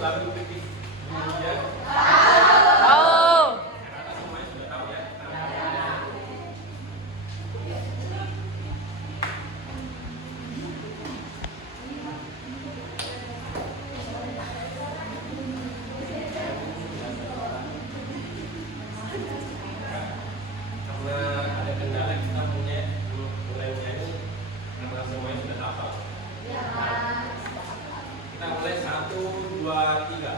lagu titik hujan? Tahu. Karena semuanya sudah tahu ya. Karena ada kendala kita mulai nyanyi karena semuanya sudah hafal. Kita mulai 1, 2, 3.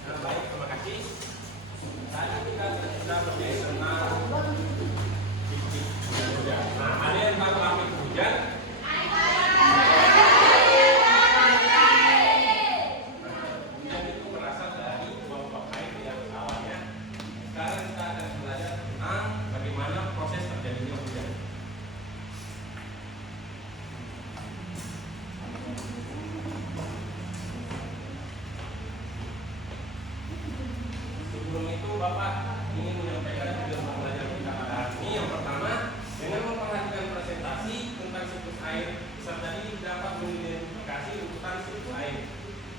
Nah, baik, terima kasih. Tadi kita sudah berdiri tentang titik hujan. Nah, ada yang tahu apa itu hujan? Hujan itu berasal dari uap-uap air yang awalnya. Sekarang kita akan belajar tentang bagaimana proses terjadinya hujan. Sebelum itu Bapak ingin menyampaikan tujuan pembelajaran kita pada hari ini. Yang pertama, dengan memperhatikan presentasi tentang siklus air, peserta didik dapat mengidentifikasi urutan siklus air.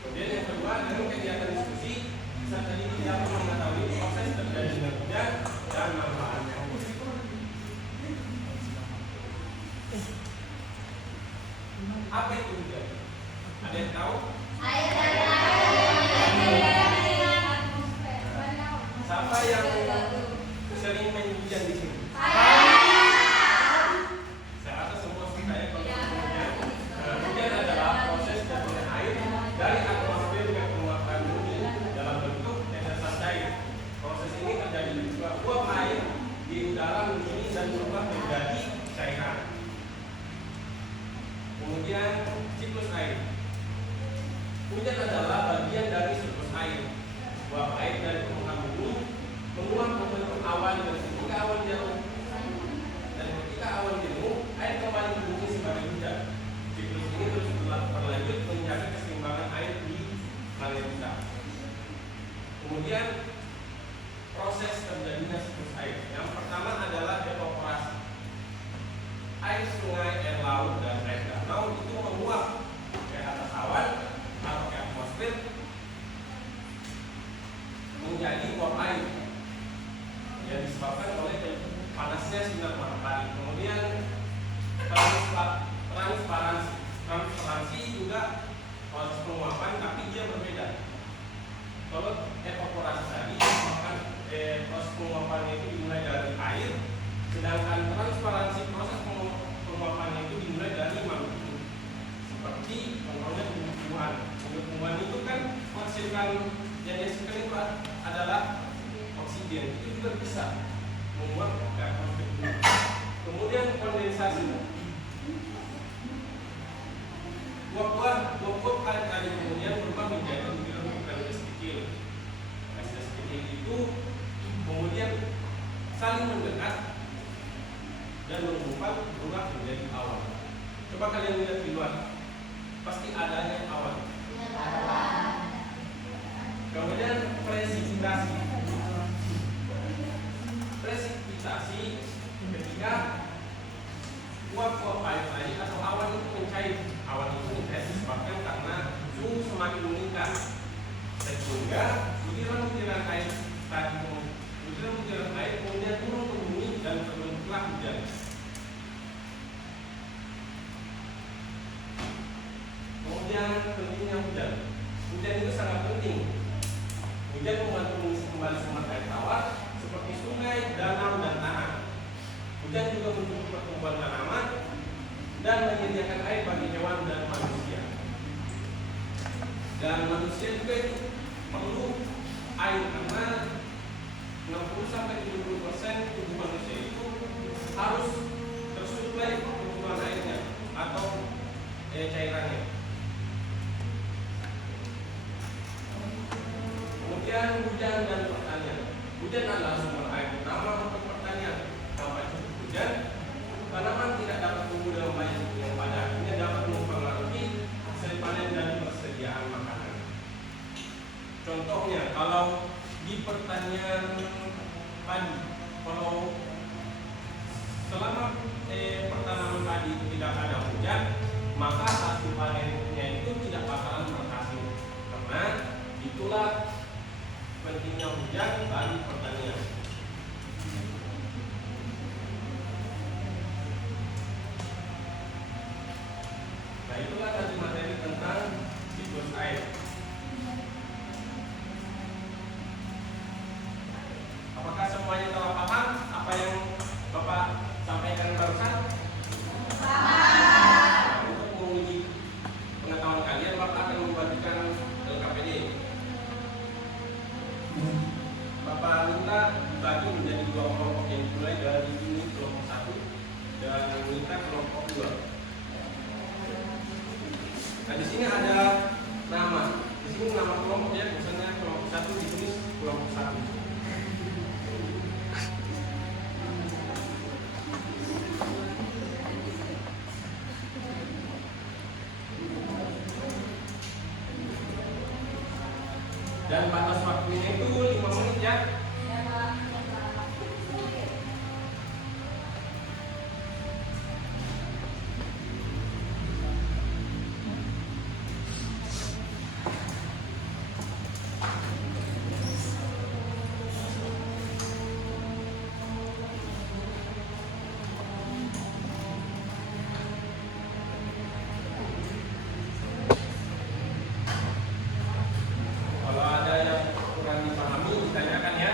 Kemudian yang kedua, dengan kegiatan diskusi, peserta didik dapat mengetahui proses terjadinya hujan dan manfaatnya. Apa itu hujan? Ada yang tahu? Siapa yang sering main hujan di sini? Saya rasa semua suka ya kalau hujan. Hujan adalah proses jatuhnya air dari atmosfer ke permukaan bumi dalam bentuk tetesan cair. Proses ini terjadi juga uap air di udara bumi dan berubah menjadi cairan. Kemudian siklus air. Hujan adalah bagian dari siklus air. Uap air dari permukaan bumi menguap membentuk awan dan ketika awan jatuh dan ketika awan jenuh, air kembali ke bumi sebagai hujan. Siklus ini terus berlanjut menjaga keseimbangan air di planet kita. Kemudian proses terjadinya siklus air. Yang pertama adalah evaporasi. Air sungai, air laut, dan air danau itu menguap ke atas awan atau ke atmosfer menjadi uap air yang disebabkan oleh panasnya sinar matahari. Kemudian transparansi juga proses penguapan, tapi dia berbeda. Kalau evaporasi tadi merupakan proses penguapannya itu dimulai dari air, sedangkan transparansi proses penguapannya itu dimulai dari magma. Seperti contohnya tumbuh-tumbuhan. Tumbuh-tumbuhan itu kan menghasilkan yang dihasilkan itu adalah oksigen. Itu juga bisa membuat ke atmosfer bumi. Kemudian kondensasi. Uap-uap kali-kali kemudian berubah menjadi butiran-butiran es kecil. Es kecil itu kemudian saling mendekat dan menggumpal berubah menjadi awan. Coba kalian lihat di luar, pasti adanya awan. Kemudian presipitasi. Presipitasi ketika uap-uap air tadi atau awan itu mencair. Awan itu mencair disebabkan karena suhu semakin meningkat sehingga butiran-butiran air tadi, butiran-butiran air kemudian turun ke bumi dan terbentuklah hujan. Kemudian pentingnya hujan. Hujan itu sangat penting. Hujan membantu mengisi kembali sumber air tawar seperti sungai, danau, dan tanah. Hujan juga mendukung pertumbuhan tanaman dan menyediakan air bagi hewan dan manusia. Dan manusia juga itu perlu air karena 60-70% tubuh manusia itu harus tersuplai kebutuhan airnya atau cairannya. Kemudian hujan dan pertanian. Hujan adalah sumber air utama untuk pertanian. Tanpa cukup hujan, tanaman tidak dapat tumbuh dengan baik, yang pada akhirnya dapat mempengaruhi hasil panen dan persediaan makanan. Contohnya, kalau di pertanian padi, kalau selama pertanaman padi itu tidak ada hujan, maka hasil panennya itu tidak bakalan berhasil. Karena itulah pentingnya hujan bagi pertanian. Nah, itulah tadi materi tentang siklus air. Apakah semuanya telah paham apa yang Bapak sampaikan barusan? Nah, untuk menguji pengetahuan kalian, Bapak akan membagikan LKPD. Bapak minta dibagi menjadi 2 kelompok yang dimulai dari ini kelompok 1 dan minta kelompok 2. Nah, di sini ada nama. Di sini nama kelompok ya, misalnya kelompok 1 ditulis kelompok 1. Dan batas waktunya itu 5 menit ya. Kalau ada yang kurang dipahami, ditanyakan ya.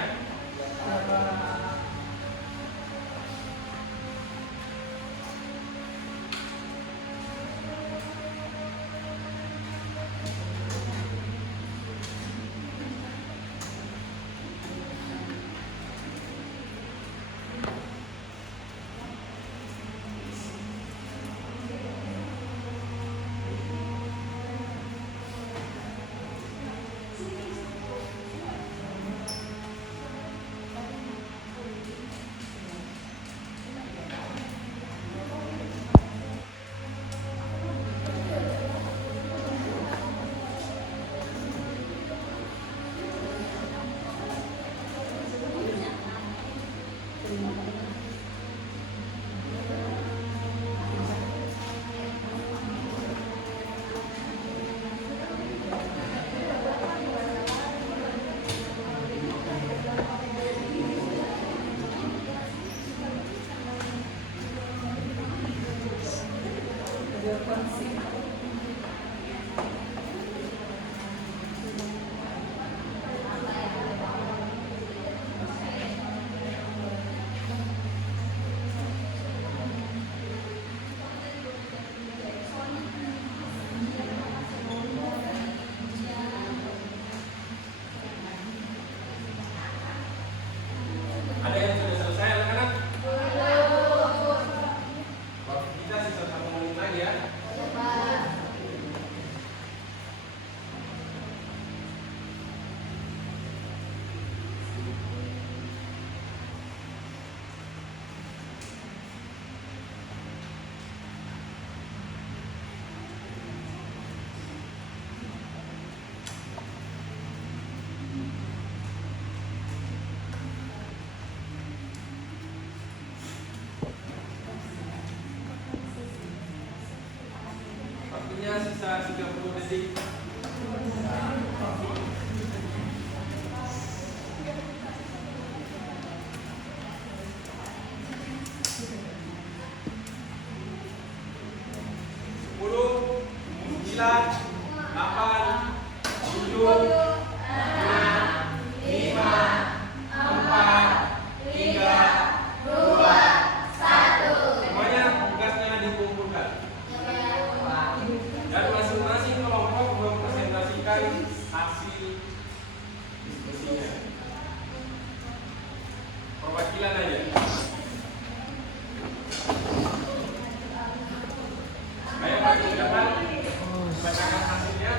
Ada yang sudah selesai anak-anak? Waktu kita sisa 1 menit lagi ya. Waktunya sisa 30 detik. Sepuluh, 9, 8, 7, 6, 5, 4, 3, 2, 1. Semuanya tugasnya dikumpulkan. Dan masing-masing kelompok mempresentasikan hasil diskusinya. Perwakilan aja. Ayo Pak, silakan bacakan hasilnya.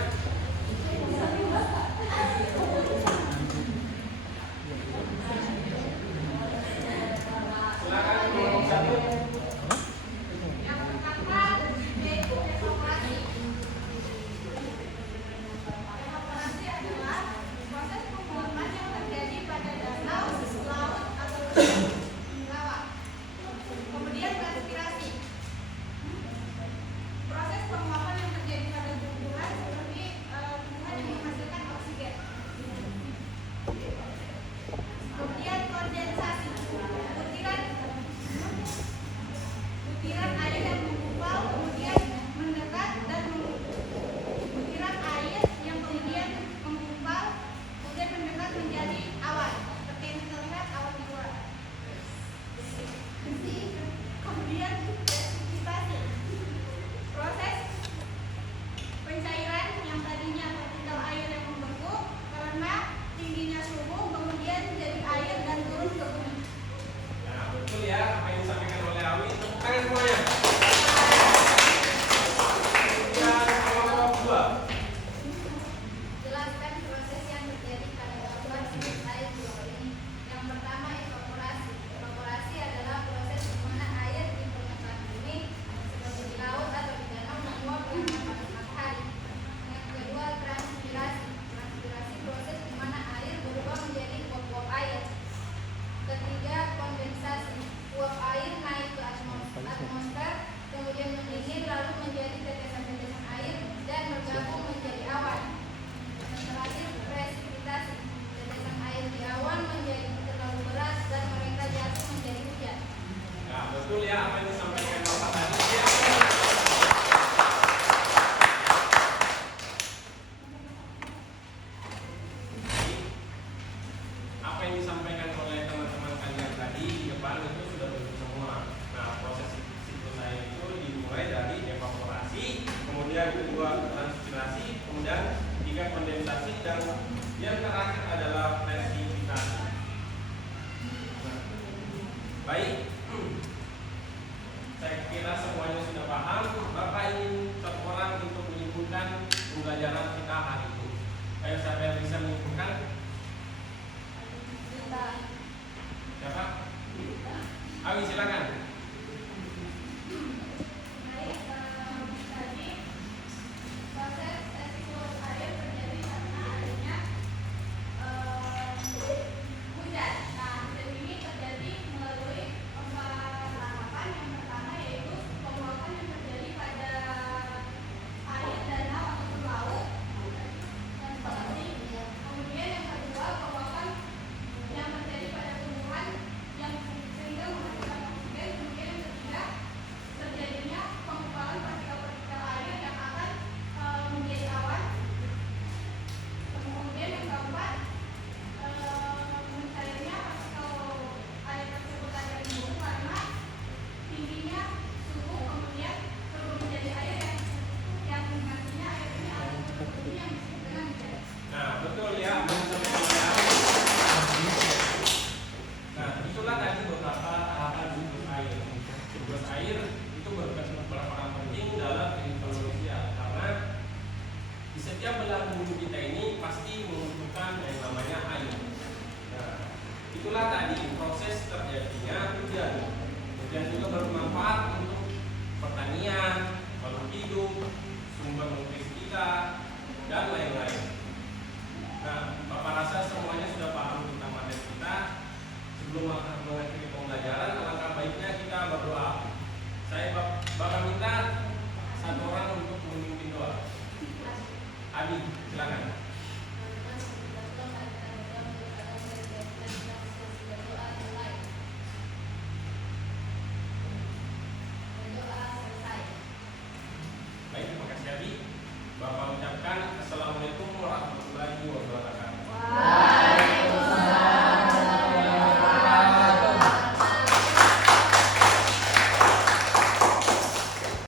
ketiga kondensasi, dan yang terakhir adalah presipitasi. Nah, baik, saya kira semuanya sudah paham. Bapak ingin satu orang untuk menyimpulkan pembelajaran kita hari ini. Ayo, siapa yang bisa menyimpulkan? Siapa? Awi, silakan. Nah, betul ya. Nah, itulah tadi beberapa tahapan siklus air. Siklus air itu berperan penting dalam kehidupan manusia, karena di setiap belahan bumi kita ini pasti membutuhkan yang namanya air. Nah, itulah tadi proses terjadinya hujan. Hujan juga bermanfaat untuk pertanian, makhluk hidup, sumber nutrisi kita, dan lain-lain. Nah, Bapak rasa semuanya sudah paham tentang materi kita. Sebelum mengakhiri pembelajaran, alangkah baiknya kita berdoa. Saya Bapak minta satu orang untuk memimpin doa. Adi, silakan. Baik, terima kasih Adi. Bapak ucapkan Assalamualaikum warahmatullahi wabarakatuh.